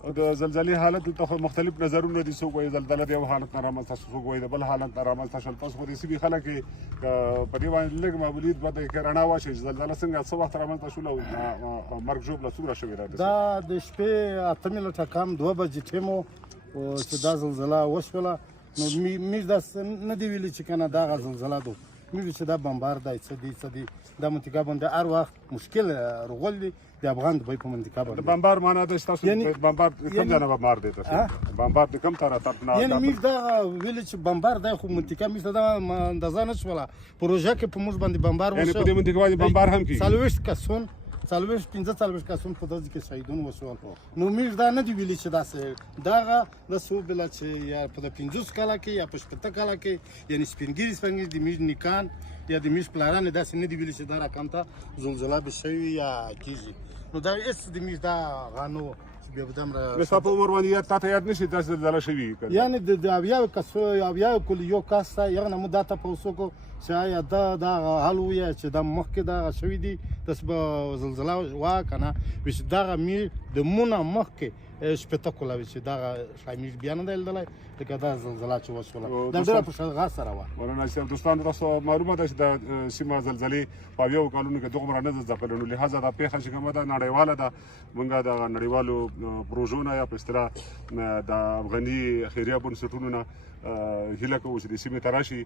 د زلزلې حالت ته مختلف نظرونه دي. څوک وایي زلزله د یو حالت نه رامنځته شوه، څوک وایي د بل حالت نه رامنځته شول. تاسو خو د سیمې خلک په دې باندې لږ معمولي به د رڼا واچوي چې زلزله څنګه څه وخت رامنځته شول او مرګ ژوبله څومره شوې ده. دا د شپې 8 منټه کم 2 بجې ټیم و چې دا زلزله وشوله. نو موږ داسې نه دي ویلي چې کنه دغه زلزله ده، موږ چې دا بمبار دی څه دي دا منطقه باندې هر وخت مشکل رغول دي د افغان دوی په منطقه باندې. د بمبار معنا د تاسو بمبار کوم ځای نه بمبار دی؟ تاسو بمبار د کوم طرف نه؟ یعنی موږ دا ویل چې بمبار دی خو منطقه موږ دا اندازه نه شوله پروژه کې په موږ باندې بمبار وشو. یعنی په دې منطقه باندې بمبار هم کیږي. 40 کسان 45 کسان په دغه کې شهیدون وشول. نو موږ دا نه دی ویلي چې دغه د سو بل چې یا په 50 کاله کې یا په 70 کاله کې یعنی سپینګری د موږ نیکان یا د موږ پلانونه داسې نه دی ویلي چې دا رقم ته زلزله به شوي یا کیږي. نو دا هیڅ د موږ دا غانو بیا بدم را مثلا په عمر باندې تا ته یاد نشي دا زلزله شوي یعنی د اویا کسو اویا کول یو کاس یو نه مو دا ته پوسو کو چې یا دا حل وي چې د مخکې دا شوي دي تاسو به زلزله وا کنه چې دا می د مونږه مخکې شپته کوله چې دا شامل بیان دی دلای لکه دا زلزله چې وشوله دا ډېر په شغه سره و. مولانا صاحب دوستان تاسو معلومه ده چې د سیمه زلزلې په یو کالونو کې دومره نه ځپل، نو لهدا دا پیښه چې کومه ده نړیواله ده. موږ د نړیوالو پروژو نه یا په اصطلاح د افغاني خیریه بنسټونو نه هیله کوو چې د سیمې ته راشي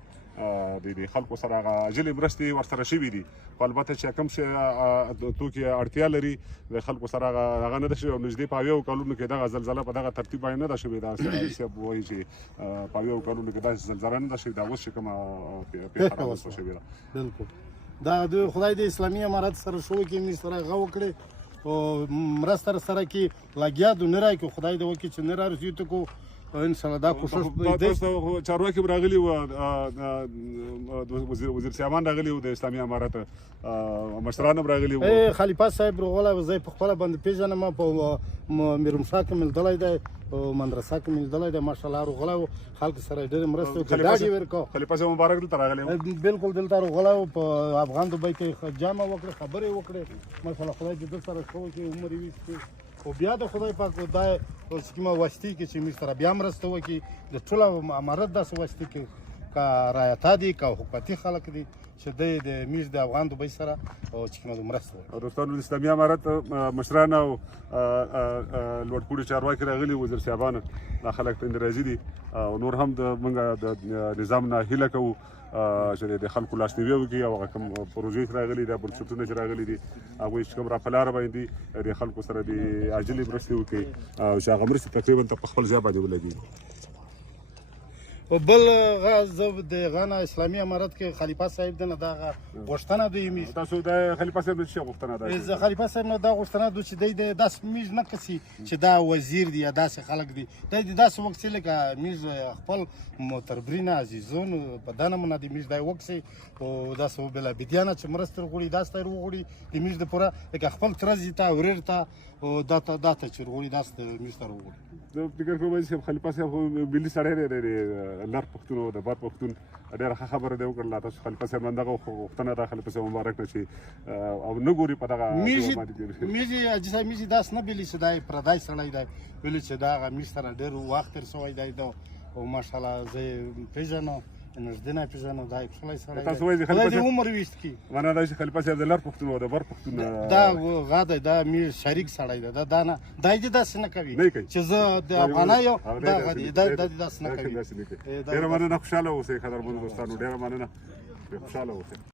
د خلکو سره هغه عاجلې مرستې ورسره شوي دي. خو البته چې کوم شی توکي اړتیا لري د خلکو سره هغه نه ده شوی او نږدې په یو کالونو کې دغه زلزله په دغه ترتیب باندې نه ده شوې. دا صاحب وایي چې په یو کالونو کې داسې زلزله نه ده شوې. دا اوس چې کومه پیښه رامنځته شوې ده. بالکل دا د خدای د اسلامي امارت سره شو کې موږ سره هغه وکړې او مرسته سره کې لګیا دو نه راکې خدای دې وکړي چې نه رارسېږي کو ان شاء الله دا کوشش به تاسو چارواکي راغلي و وزیر سیامان راغلي و د اسلامي امارت مشران راغلي و خلیفه صاحب روغله زه په خپل باندې پیژنم په میرمشا کې ملدلای دی او مدرسه کې ملدلای دی ماشاءالله روغله خلک سره ډېر مرسته وکړي ورکو. خلیفه صاحب مبارک دلته راغلي بالکل دلته روغله په افغان دوبۍ کې جامه وکړه خبرې وکړې ماشاءالله خدای دې سره شو کې عمر وي او بیا د خدای پاک دا سکیمه واسطي کې چې موږ سره بیا مرسته وکړي د ټول امارت داسې واسطي کې که رایتا دي که حکومتي خلک دي چې د موږ د افغان دوبۍ سره او چې کومه مرسته وکړي. دوستانو د اسلامي امارت مشران او لوړپوړي چارواکي راغلي وزیر صاحبان دا خلک ته راځي دي او نور هم د موږ د نظام نه هیله کوو چې د خلکو لاسنیوي وکړي او هغه کوم پروژې راغلي دي بنسټونه چې راغلي دي هغوی چې کوم را په لاره باندې د خلکو سره د عاجلې مرستې وکړي او چې هغه مرستې تقریبا په خپل ځای باندې ولګي. او بل غزه د غانا اسلامي امارت کې خلیفہ صاحب دنه دا غوښتنه دوی تاسو د خلیفہ صاحب څه غوښتنه ده؟ زه خلیفہ صاحب نو دا غوښتنه دوی چې د داس میز نه کسي چې دا وزیر دی یا داسې خلک دي د داس وخت چې لکه میز خپل متربرین عزیزون په دانه مونږ د میز د وکسي او داس بل بدیانه چې مرسته غوړي داس ته غوړي د میز د پوره لکه خپل ترزی ته ورته او داته چې غوړي داس د میز ته غوړي. د فکر کوم چې خلیفہ صاحب ملي سړی دی لر پښتون او د بار پښتون ډېره ښه خبره دی وکړله. تاسو خلیفہ صاحب باندې دغه غوښتنه ده خلیفہ صاحب مبارک نه چې او نه ګوري په دغه میزي اجازه میزي داس نه بلی چې دای پردای سړی دی ویل چې دا می سره ډېر وخت تر سوی دی او ماشاءالله زه پیژنم نږدې نه پیژنم دا ښکلی سړی تاسو وایي خلیفہ صاحب عمر ویست کی معنا دا چې خلیفہ صاحب د لر پښتون او د بر پښتون دا غاده دا می شریک سړی دی دا نه دای دې داس نه کوي چې زه د افغانای دا غدي دا داس نه کوي. ډېر مننه خوشاله اوسئ قدرمن دوستانو ډېر مننه خوشاله اوسئ.